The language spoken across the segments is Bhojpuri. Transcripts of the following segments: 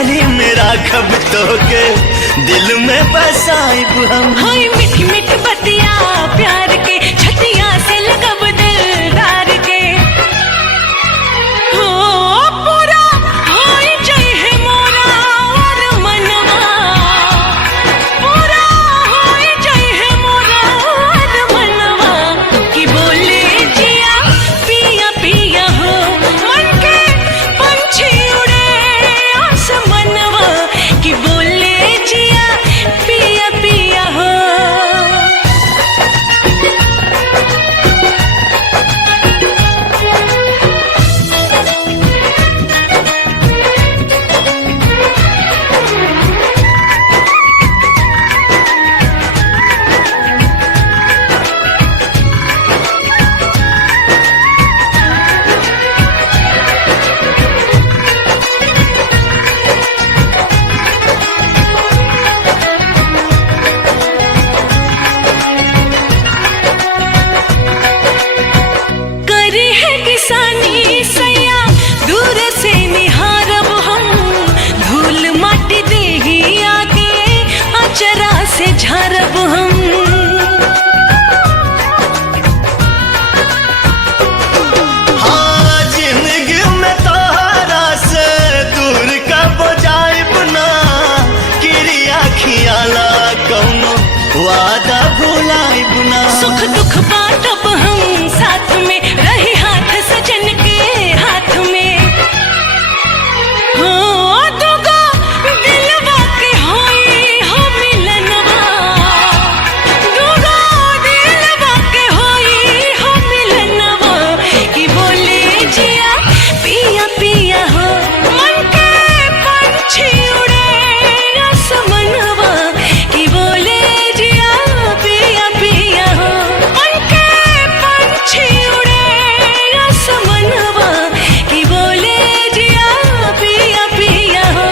गली में राखब तो के दिल में बसाइब हम। हाय मीठी मीठी बतिया प्यार के छतिया से लगब दिलदार के। हो पूरा हाय जय है मोरा और मनवा, पूरा हाय जय है मोरा और मनवा कि बोले जिया पिया पिया हो मन के पंछी उड़े आसमनवा कि बोले जिया पिया पिया हो। करे है किसानी सैया दूर से निहारब हम, धूल माटी देही आगे अचरा से झारब हम। हाँ जिंदगी में तोहरा से दूर कब जाइब ना, क्रिया खियाला कौनो वादा भुलाइब ना। सुख दुख बांटब हम साथ में, रही हाथ सजन के हाथ में। हो दुगो दिलवा के होई हो मिलनवा, दुगो दिलवा के होई हो मिलनवा कि बोले जिया पिया पिया हो मन के पंछी उड़े आसमनवा कि बोले जिया पिया पिया हो मन के पंछी उड़े आसमनवा कि बोले जिया पिया पिया हो।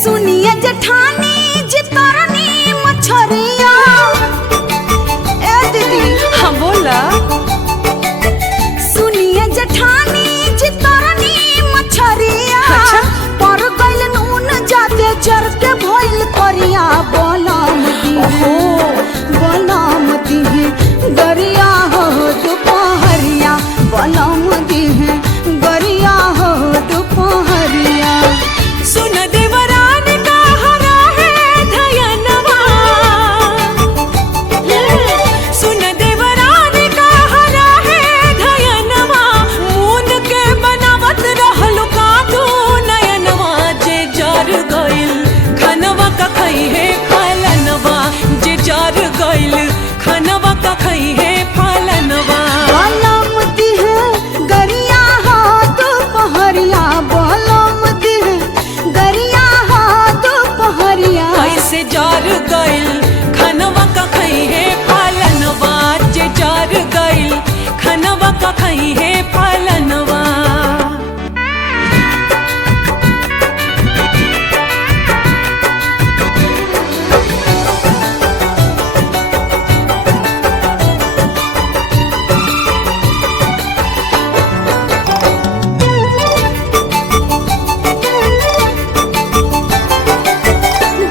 सुनिए जेठानी जितरनी मछरिया। ए दीदी हाँ बोला। सुनिए जेठानी जितरनी मछरिया। अच्छा। पर गइल नून जाते जर के भइल करिया बलम दिहे, बलम दिहे गरिया हो दुपहरिया, बलम दिहे गरिया हो दुपहरिया। सुन देवरान का हरा है धयनवा, सुन देवरान का हरा है धयनवा, मून के बनावत रहल का तू नयनवा। जे जर गइल खनवा का खई है फलनवा, जे जर गइल खनवा का खई है फलनवा। बलम दिहे गरिया हो दुपहरिया, बलम दिहे गरिया हो दुपहरिया। कैसे जर गइल खनवा का खई है फलनवा, जे जर गइल खनवा का खई है फलनवा।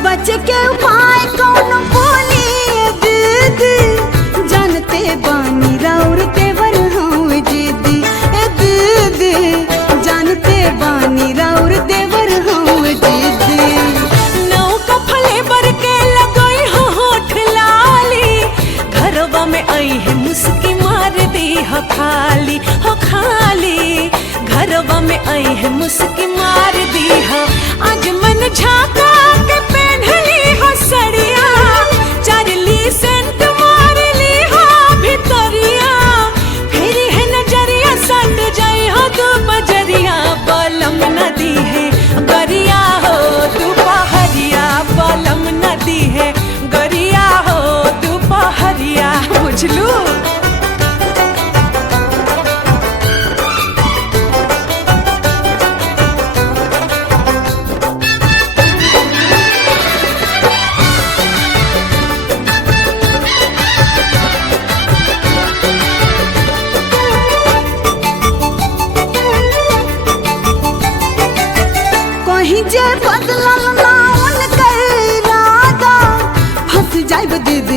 बच के उपाय कौन बोली दीदी, जानते बानी राउर तेवर हूँ दीदी। ए दीदी जानते बानी राउर देवर हूँ दीदी। नौका फले बर के लगई हो होठ लाली, घरवा में आई है मुस्की मार दी हो खाली, हो खाली घरवा में आई है मुस्की मार दी हो। आज मन झाका के पहनली हो सड़िया, चरली सेंट मार ली हो भितरिया, फेरी है नजरिया सट जाई हो तू बजरिया। बलम नदी है गरिया हो दुपहरिया, बलम नदी है गरिया हो दुपहरिया। बुझलू।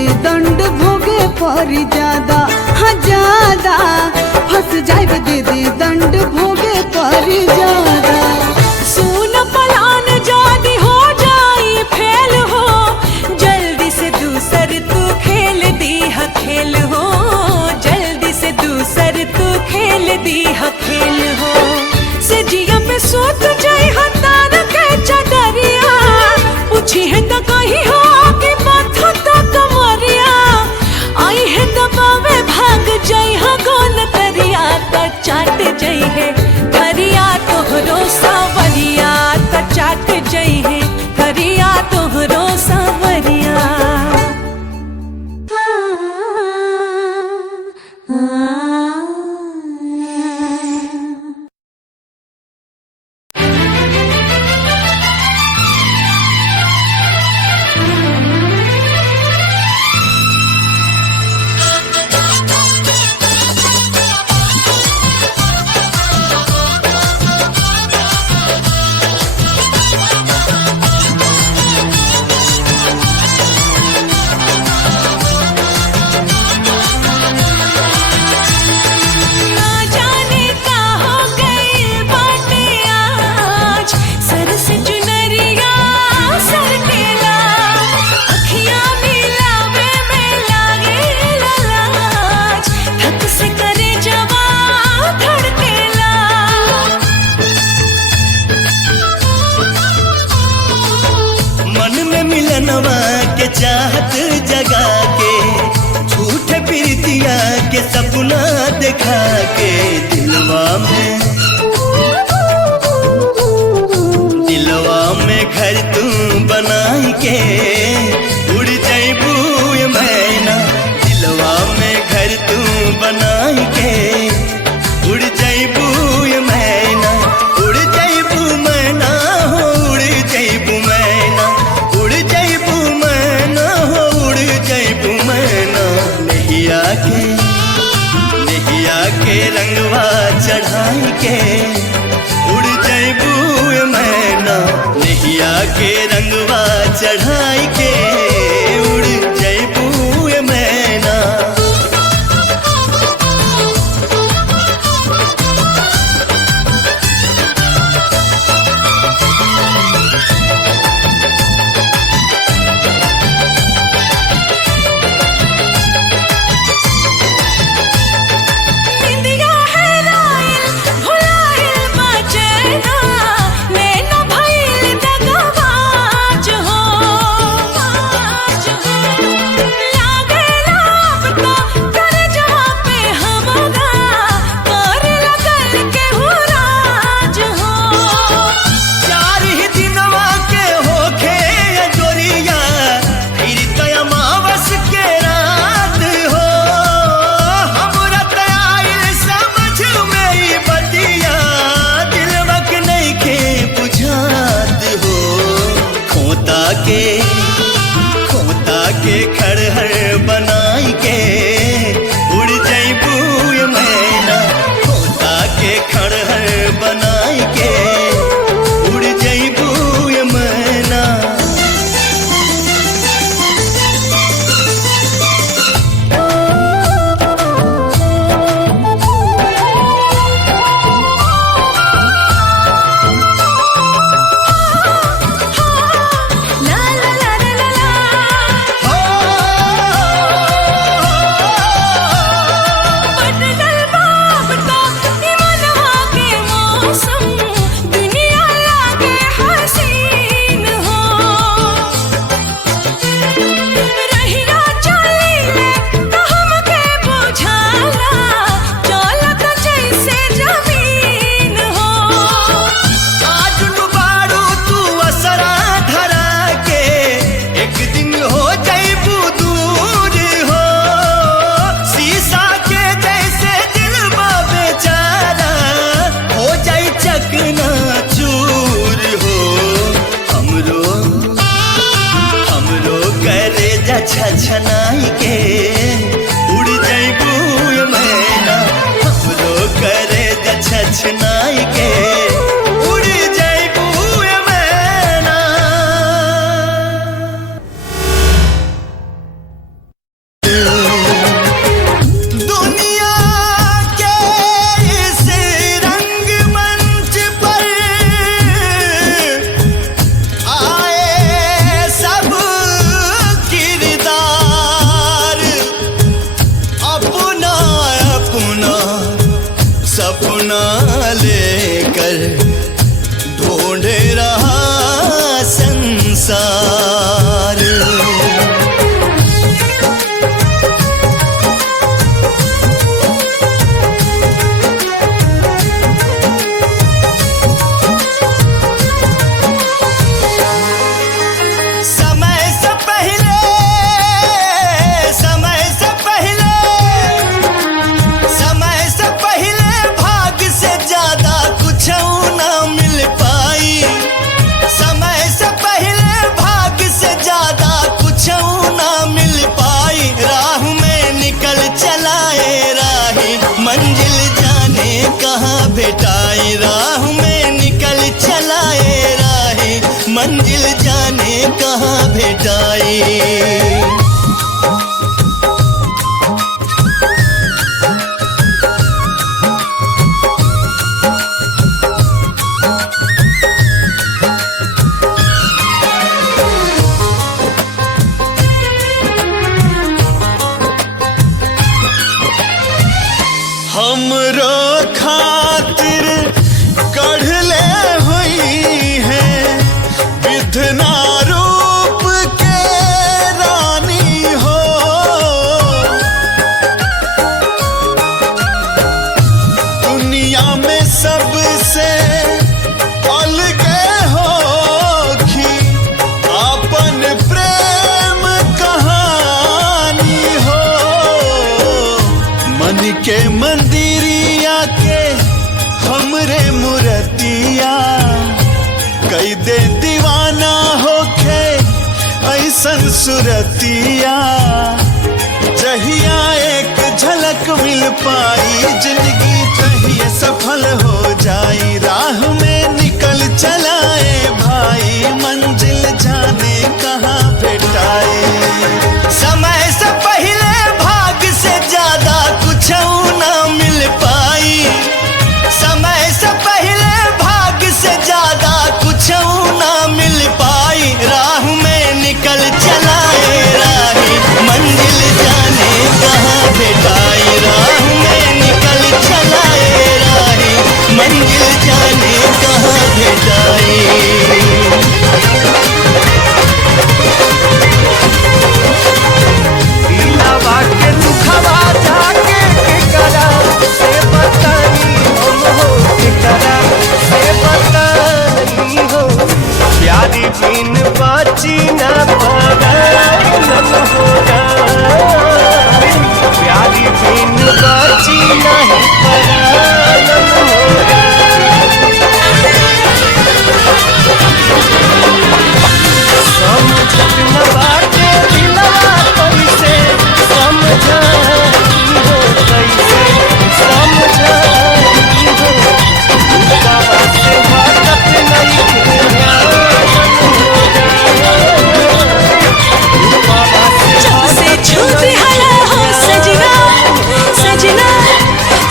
दीदी दंड भोगे पर ज्यादा, हाँ ज्यादा फंस जाए दीदी दंड भोगे पर ज्यादा। सुन पलान जादी हो जाई फेल हो, जल्दी से दूसर तू खेल दी है खेल हो, जल्दी से दूसर तू खेल दी है खेल हो। सजिया पे सोत जाई हतार के चदरिया, पूछी है तो कहीं हो कि माथा तो कमरिया, आई है दबावे भाग जाई हा गोन करिया, तो चाट जाई है करिया तोहरो सावरिया, तो चाट जाई है करिया तोहरो सावरिया। के चाहत जगा के, झूठे प्रीतिया के सपना दिखा के, दिलवा में घर तू बनाई के, उड़ जाइबू ये मैना, दिलवा में घर तू बनाई के, उड़ जाइबू ये मैना, उड़ जाइबू मैना हो, उड़ जाइबू मैना, उड़ जाइबू मैना हो, उड़ जाइबू मैना। नहिया के रंगवा चढ़ाई के, उड़ जाइबू ये मैना, नहिया के रंगवा चढ़ाई के, उड़ जाइबू ये मैना। खोता के खड़हर बनाई के, उड़ जाइबू ये मैना, खोता के खड़हर बनाई के, उड़ जाइबू ये मैना। छनाई के, उड़ जाइबू ये मैना, हमरो करे छनाई के। भेटाई राह में निकल चलाए राही मंजिल जाने कहाँ भेटाई। हमरो खातिर कढ़ले हुई है विधना रूप के रानी हो। दुनिया में सबसे अलगे होखी अपन प्रेम कहानी हो। मन के मंदिरिया के हमरे मूर्तिया कई दे दीवाना होके ऐसन सुरतिया। जहिया एक झलक मिल पाई जिंदगी चाहिए सफल हो जाई। राह में निकल चलाए भाई मंजिल जाने कहाँ भेटाई। समय से पहले भाग से ज्यादा कुछ ना मिल पाई। समय से पहले भाग से ज्यादा कुछ ना मिल पाई। राह में निकल चलाए राही मंजिल जाने कहाँ भेटाई। राह में निकल चलाए राही मंजिल जाने कहाँ भेटाई। प्यारी बिन बाची न परायण होगा। प्यारी बिन बाची नहीं परायण होगा। समझत न बाटे दिलवा कैसे समझाई हो। कैसे समझाई हो। बाबा से भटक नहीं से छूट हला हो सजना सजना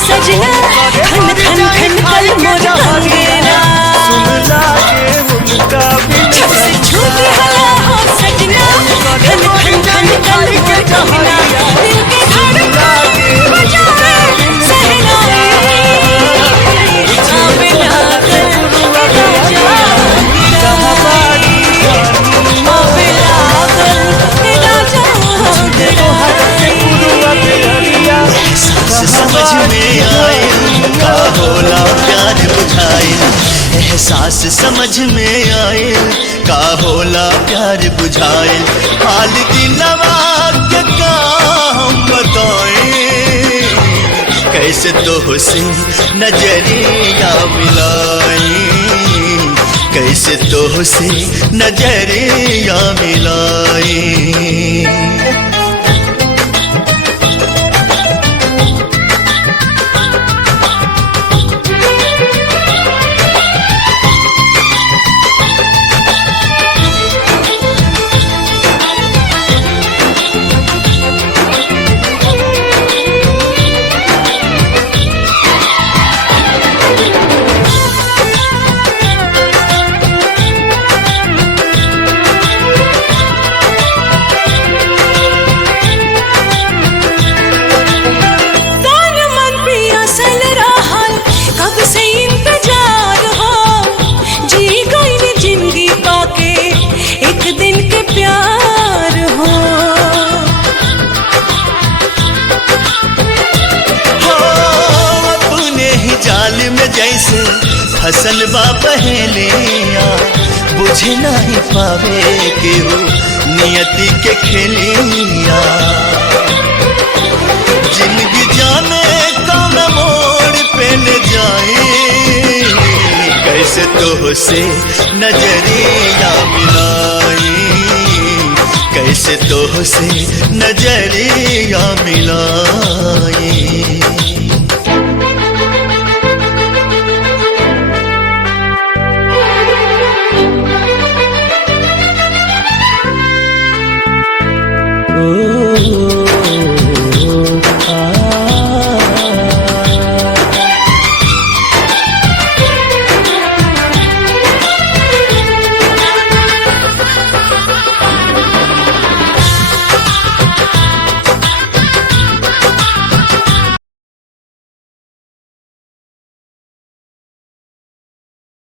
सजना खन खन खन कल मोर अंगेरा। जब से छूट हला हो सजना खन खन खन कल मोर अंगेरा। दिल के धड़कन बजाए सहनाई आवे लागल राजा आवे लागल राजा। समझ में आए का होला प्यार बुझाए। एहसास समझ में आए का होला प्यार बुझाए। हाल दिलवा के का हम बताएं कैसे तो से नजरिया मिलाई। कैसे तो से नजरिया मिलाई। फसल बा पहलिया बुझे नहीं पावे केहू नियति के खेलिया। जिंदगी जाने कौन मोड़ पे ले जाए कैसे तो से नजरिया मिलाई। कैसे तो से नजरिया मिलाई।